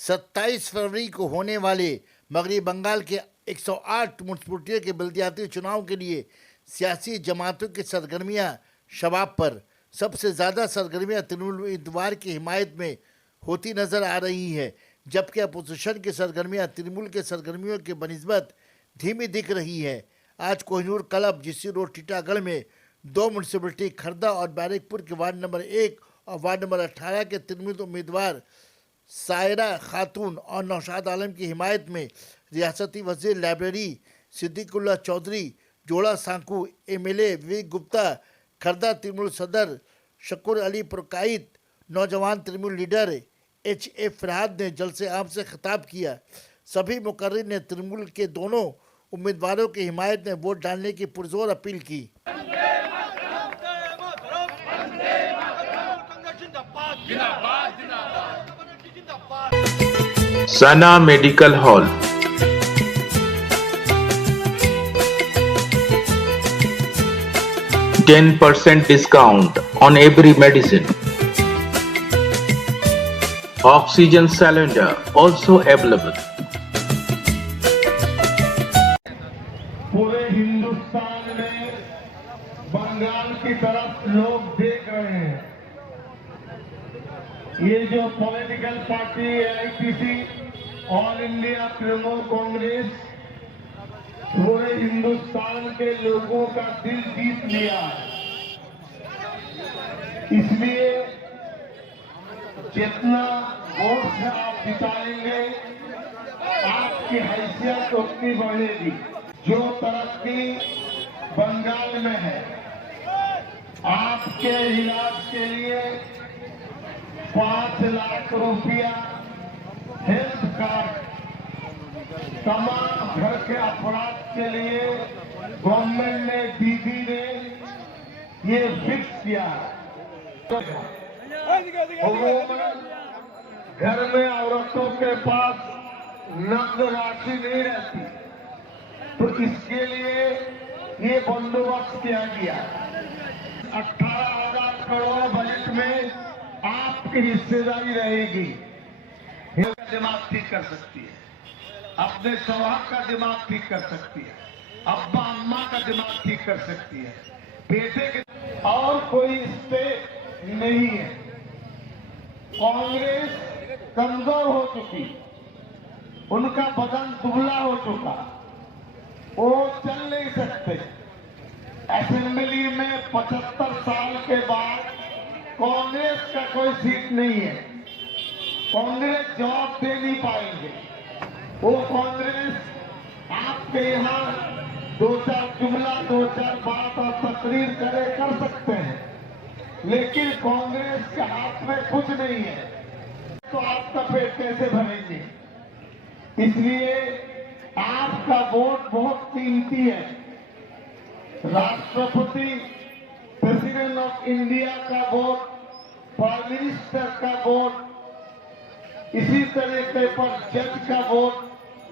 27 फरवरी को होने वाले मगरबी बंगाल के 108 म्यूनसिपलिटियों के बल्दियाती चुनाव के लिए सियासी जमातों की सरगर्मियां शबाब पर। सबसे ज़्यादा सरगर्मियां तृणमूल उम्मीदवार की हिमायत में होती नजर आ रही है, जबकि अपोजिशन की सरगर्मियां तृणमूल के सरगर्मियों के बनिस्बत धीमी दिख रही है। आज Kohinoor club, GC road, Titagarh में 2 म्यूनसिपलिटी खर्दा और बैरकपुर के वार्ड नंबर 1 और वार्ड नंबर 18 के तृणमूल उम्मीदवार सायरा खातून और नौशाद आलम की हिमायत में रियासती वजीर लाइब्रेरी सिद्दीकुल्ला चौधरी, जोड़ा सांकू एमएलए विवेक गुप्ता, खर्दा तृणमूल सदर शकूर अली पुरकाइत, नौजवान तृणमूल लीडर HA फरहाद ने जलसे आम से खिताब किया। सभी मुकर्रिर ने तृणमूल के दोनों उम्मीदवारों की हिमायत में वोट डालने की पुरजोर अपील की। Sana Medical Hall. %10 discount on every medicine. Oxygen cylinder also available. पूरे हिंदुस्तान में बंगाल की तरफ लोग देख रहे हैं। ये जो political party AITC, all India Trinamool Congress, पूरे हिंदुस्तान के लोगों का दिल जीत लिया है। इसलिए जितना वोट से आप जिताएंगे, आपकी हैसियत उतनी बढ़ेगी। जो तरक्की बंगाल में है, आपके इलाज के लिए 5 लाख रुपया हेल्थ कार्ड, तमाम घर के अपराध के लिए गवर्नमेंट ने, दीदी ने ये फिक्स किया। घर में औरतों के पास नकद राशि नहीं रहती, तो इसके लिए ये बंदोबस्त किया गया। 18,000 करोड़ बजट में आपकी हिस्सेदारी रहेगी। दिमाग ठीक कर सकती है, अपने स्वभाव का दिमाग ठीक कर सकती है, अब्बा अम्मा का दिमाग ठीक कर सकती है, बेटे के। और कोई स्टेट नहीं है। कांग्रेस कमजोर हो चुकी, उनका बदन दुबला हो चुका, वो चल नहीं सकते। असेंबली में 75 साल के बाद कांग्रेस का कोई सीट नहीं है। कांग्रेस जवाब दे नहीं पाएंगे। वो कांग्रेस आपके यहाँ 2-4 जुमला, 2-4 बात और तकरीर कर सकते हैं, लेकिन कांग्रेस के हाथ में कुछ नहीं है, तो आपका पेट कैसे भरेंगे? इसलिए आपका वोट बहुत कीमती है। राष्ट्रपति, प्रेसिडेंट ऑफ इंडिया का वोट, प्राइम मिनिस्टर का वोट, इसी तरीके पर जज का वोट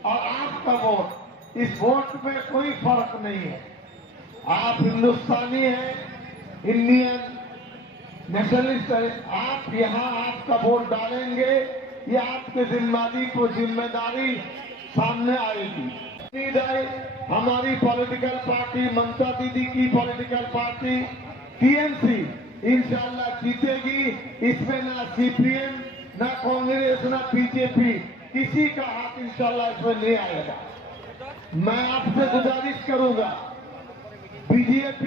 और आपका वोट, इस वोट में कोई फर्क नहीं है। आप हिंदुस्तानी हैं, इंडियन नेशनलिस्ट है। आप यहाँ आपका वोट डालेंगे, ये आपके जिम्मेदारी सामने आएगी। हमारी पॉलिटिकल पार्टी, ममता दीदी की पॉलिटिकल पार्टी TMC इंशाल्लाह जीतेगी। इसमें ना CPM, ना कांग्रेस, ना BJP, किसी का हाथ इंशाल्लाह इसमें नहीं आएगा। मैं आपसे गुजारिश करूंगा, BJP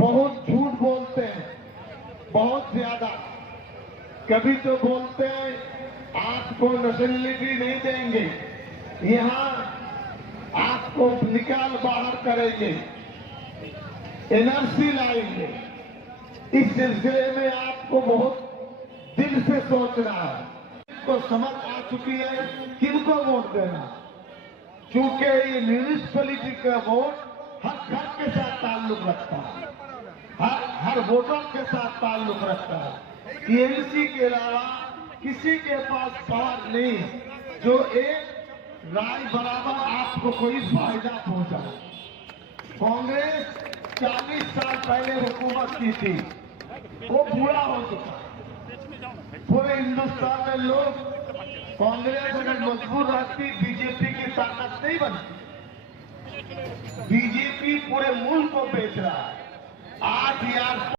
बहुत झूठ बोलते हैं, बहुत ज्यादा। कभी तो बोलते हैं आपको नेशनलिटी नहीं देंगे, यहाँ आपको निकाल बाहर करेंगे, NRC लाएंगे। इस सिलसिले में आपको बहुत दिल से सोचना है। को समझ आ चुकी है किनको वोट देना, क्योंकि ये म्यूनिसिपैलिटी का वोट हर घर के साथ ताल्लुक रखता है, हर वोटर के साथ ताल्लुक रखता है। TMC के अलावा किसी के पास पावर नहीं जो एक राय बराबर आपको कोई फायदा पहुंचाए। कांग्रेस 40 साल पहले हुकूमत की थी, वो पूरा हो चुका। पूरे हिंदुस्तान में लोग कांग्रेस अगर मजबूत रहती बीजेपी की ताकत नहीं बनती। बीजेपी पूरे मुल्क को बेच रहा है। 8 या